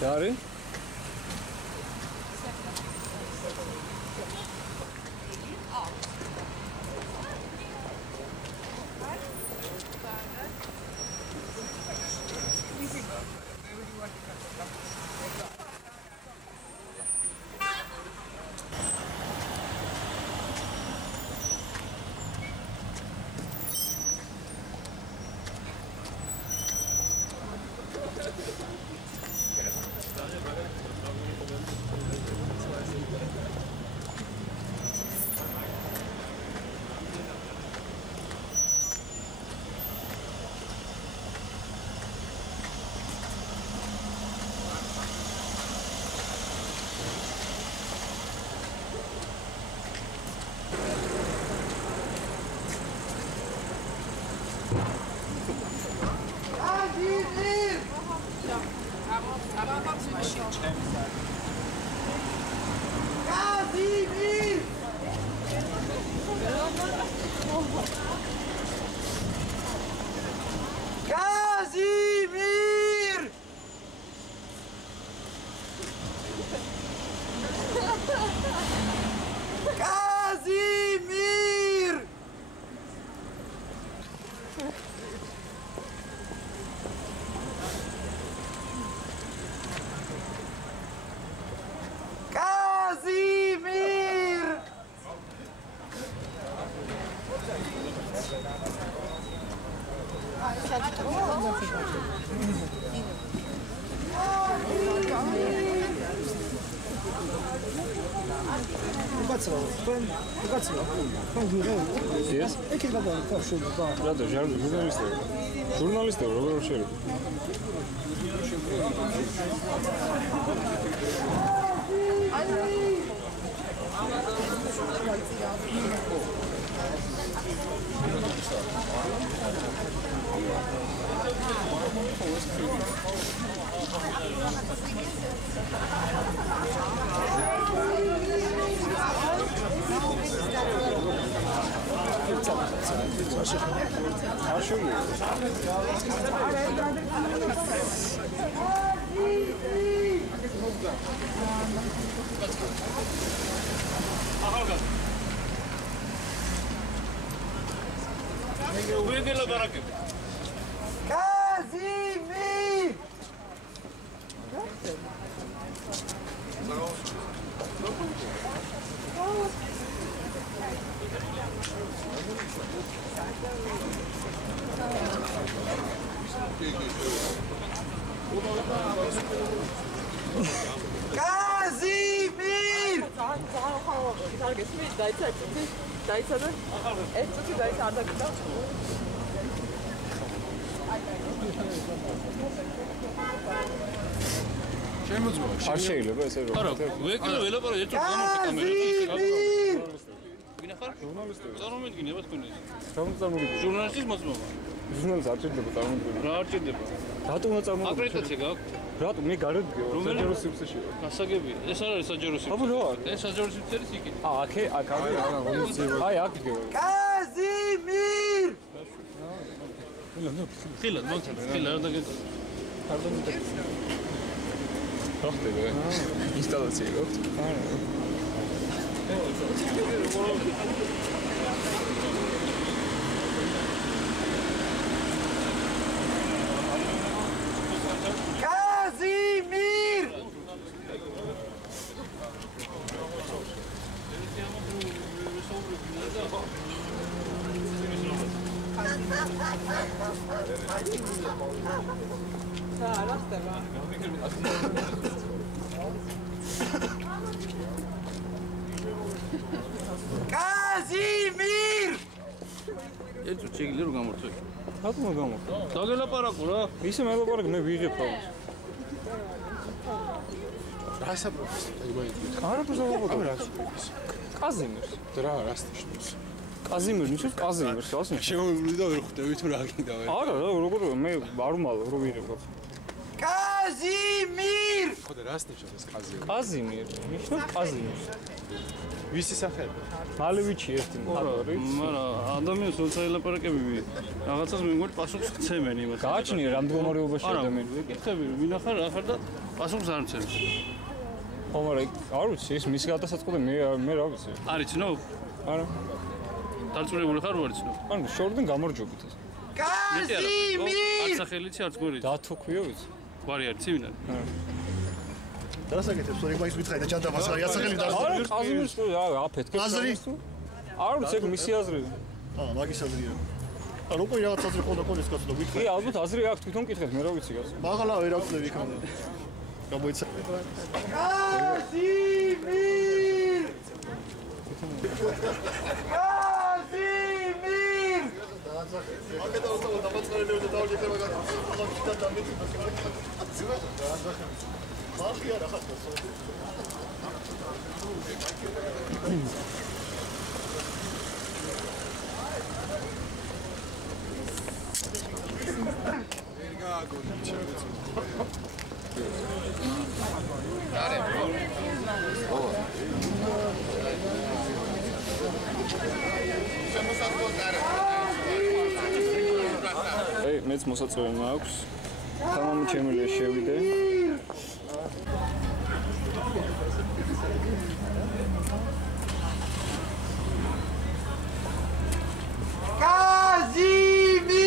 Dari? Yes? Журналисты, Роберт Шерри. არ შეიძლება ესე რომ არა ვეკილო ველაპარა ერთ გამორთა კამერა ვინ ახარ ჟურნალისტები წარმომედგინება თქვენ ეს წარმომედგინება ჟურნალისტის მოწმობა ჟურნალისტ არ ჭირდება წარმომედგინება რა არ ჭირდება რატომ წარმომედგინება აკრედიტაცია გაქვს რატომ მე გარეგეო საჯარო სივრცეში ვარ გასაგებია ეს არ არის საჯარო სივრცე აბა რა ეს საჯარო სივრცე ის იქით აქ აი აქ გეო კაზიმირ ხილად მოწმე ხილად და პარდონ Ach, der Installation gehabt. Kazimir! Kazimir! Eto çekilir o gamurtu. Atma gamur. Dagela paraku ra. İse melo parak me viğep falan. Rasa profesor. Ara profesor. Kazimir. Dra rastışmış. Kazimir, ნიშნავს Kazimir, გასულ. შემოვლიდა ვერ ხვდები თუ რა გინდა. არა, როგორ მე არ უმალო, რო ვიღებ. კაზიმირ! ხოდა რას ნიშნავს ეს კაზიმირ? კაზიმირ, ნიშნავს კაზიმირს. ვისი სახელი? მალევიჩი ერთი მხატვარი. მაგრამ ადამიანს როცა ელაპარაკები რაღაცას მეგონი პასუხს ხცემენ იმას. გააჩნია რა მდგომარეობაში ადამიანი. ვიკითხები ვინ ახარ და პასუხს არ მცემს. ხო, მაგრამ არ ვიცი, ეს მის გადასაწყობი მე რა ვიცი. არ იცნობ? არა. დარწმუნებული ხარ არ იცნობ? ანუ შორდენ გამარჯვებით ეს. კაზიმირ! არც სახელიცი არც გვერდით. დათო ქვია ვიცი. გვარი არის ვინ არის? დასაკეთებს სწორი მაინც ვითხარი და ჯანდაბას რა სახელი და არა, კაზიმირს რა აფეთქებს. აზრი? არ ვიცი, ეგ მისი აზრი. მაგის აზრია. ანუ უკვე რაღაც აზრი ყოლა ყოლის კაცო და ვითხარი. კი, ალბათ აზრი აქვს, თვითონ კითხეთ, მე რა ვიცი კაცო. მაღლა ვერ აღწევი იქამდე. გამოიცა. კაზიმირ! კაზიმირ! აკეთა უცბად დამაწყარებელი და დაუჯერება გაკეთდა და მეტი მახი არა ხატა. მეც მოსაწვევი მაქვს. თამამი ჩემელია შევიდე. კაზიმირ!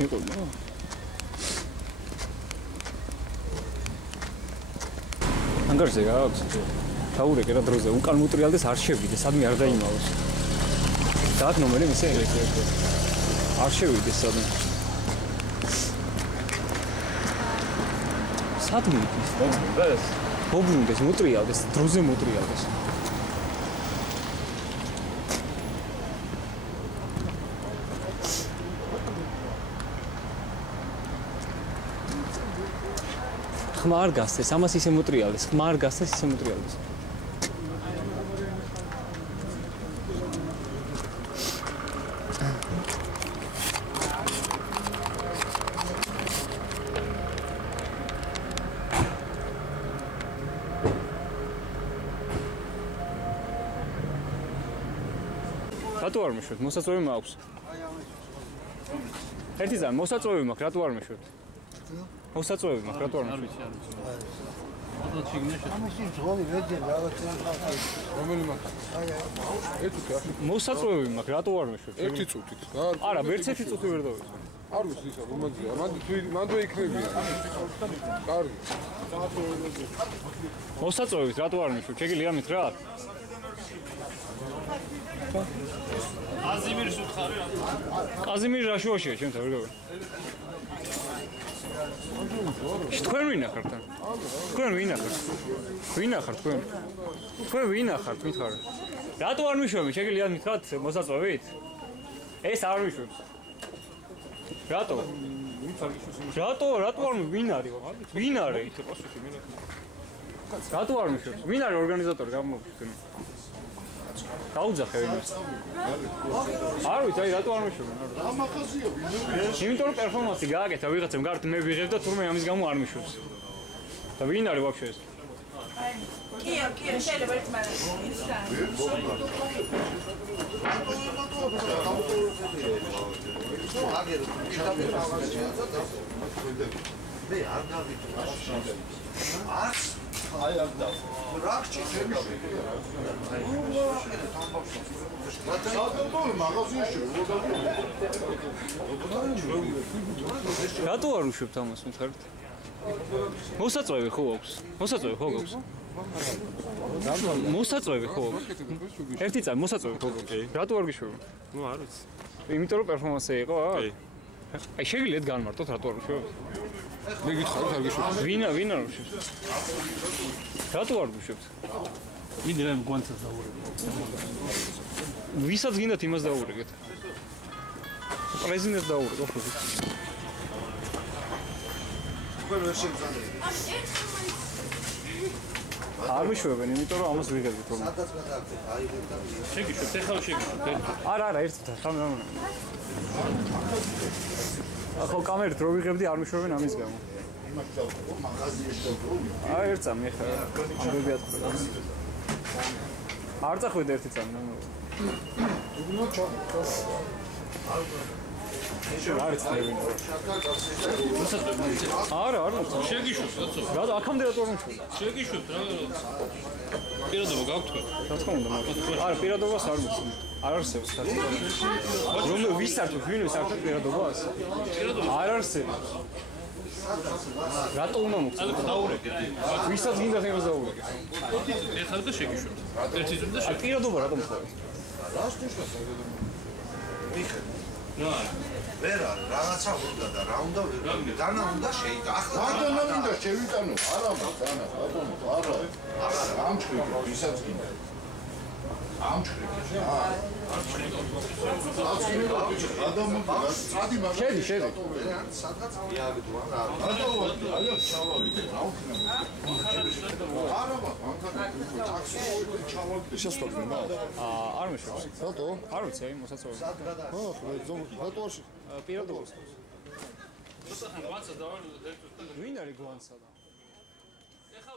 იყო ანგარზე გააქვს დაურეკე რა დროზე უკან მოტრიალდეს არ შევიდე სადმე არ დაიმალოს დაათ ნომერი მისე არ შევიდე სადმე სადმე ის ეს გობრუნდეს მოტრიალდეს დროზე მოტრიალდეს ხმა არ გასცეს, ამას ისე მოტრიალდეს, ხმა არ გასცეს, ისე მოტრიალდეს. რატო არ მეშვეთ? მოსაწვევი მაქვს. ერთი ზა, მოსაწვევი მაქვს, რატო არ მეშვეთ? მოსაწვევი მაქვს, რატო არ მეშვით? ამაში ძღოლი ვეძებ რაღაცა რომელი მაქვს? ერთი კა. მოსაწვევი მაქვს, რატო არ მეშვით? ერთი წუთით. არა, ვერც ერთი წუთი ვერ დავიცვა. არ ვიცი ისა რომელია. მანდ იქნებია. კარგი. მოსაწვევით, რატო არ მეშვით? შეგიძლია მითხრა? კაზიმირს უთხარი რა. კაზიმირი რა შუაშია, ჩემთან ვერ გავიგე. თქვენ ვინ ახართ? თქვენ ვინ ახართ? ვინ ახართ თქვენ? თქვენ ვინ ახართ, მითხარ? რატო არ მიშვები? შეგიძლია მითხრათ მოსაწვევით? ეს არ მიშვებს. რატო? რატო არ ვინ არის? ვინ არის? რატო არ მიშვებს? ვინ არის ორგანიზატორი გამოგხსენ? გაუძახე ვინმეს. არ ვიცი, აი რატო არ მიშვები? ამახაზია ვინ? იმიტომ რომ პერფორმანსი გააკეთა ვიღაცამ გარეთ მე ვიღებ და თურმე ამის გამო არ მიშვებს. და ვინ არის ვაფშე ეს? კი, შეიძლება ერთ მაგრამ ის რა. აი ამ და რახჩი შემიშე. რატო არ უშვებთ ამას მითხარით? მოსაწვევი ხო აქვს? მოსაწვევი ხო აქვს? მოსაწვევი ხო აქვს? ერთი წამი მოსაწვევი ხო აქვს? რატო არ გიშვება? ნუ არ ვიცი. იმიტომ რომ პერფორმანსი იყო, აა? აი შეგიძლიათ განმარტოთ რატო არ უშვებთ? მე გითხარით არ გიშვებთ. ვინ არ უშვებს? რატო არ უშვებთ? იდი რა მგვანცად დაურეკე. ვისაც გინდათ იმას დაურეკეთ. პრეზიდენტს დაურეკო ხო? ყველ ვერ შეგზავნე. არ მიშვებენ, იმიტომ რომ ამას ვიღებთ რომ. სადაც გადააგდე, აიღებ და შეგიშვებ, ეხლა შეგიშვებ. არა, ერთად, ხამე. ახო კამერით რო ვიღებდი არ მიშვებენ ამის გამო. აი ერთ წამი ხა ამბები ატყდა. არ წახვიდე ერთი წამი ნუ. არ წავიდი. არა, შეგიშვებ, კაცო. რა აქამდე რატო არ მიშვებ? შეგიშვებ რა. პირადობა გაქვთ თქვენ? რა თქმა უნდა, არა, პირადობას არ მიცნობ. არ არსებობს რა. რომ ვის საერთოდ ვინ ვის საერთოდ პირადობას? არ არსებობს. რატო უნდა მოგწოდო? დაურეკე. ვისაც გინდა იმას დაურეკე. ეხლა და შეგიშვებ. ერთი ძუნდა შეგიშვებ. პირადობა რატომ ხარ? რა. ვერ არის, რაღაცა უნდა და რა უნდა ვერ არის. დანა უნდა შეიტანო. ახლა ბატონო მინდა შევიტანო. არა, ბატონო, არა. ამჩხრივ, ვისაც გინდა. ამჩხრივ. შედი. სადღაც მიაგდო რა. არა, ჩავავიდე, რა უქნა. არა, ჩავავიდე. შესწავლე რა. არ მეშობს. რატო? არ ვიცი, აი მოსაწოვე. ხო, რატო არ პირადობას. ცოტა ხან გვანცა დავარ ვინ არის გვანსა და? ეხლა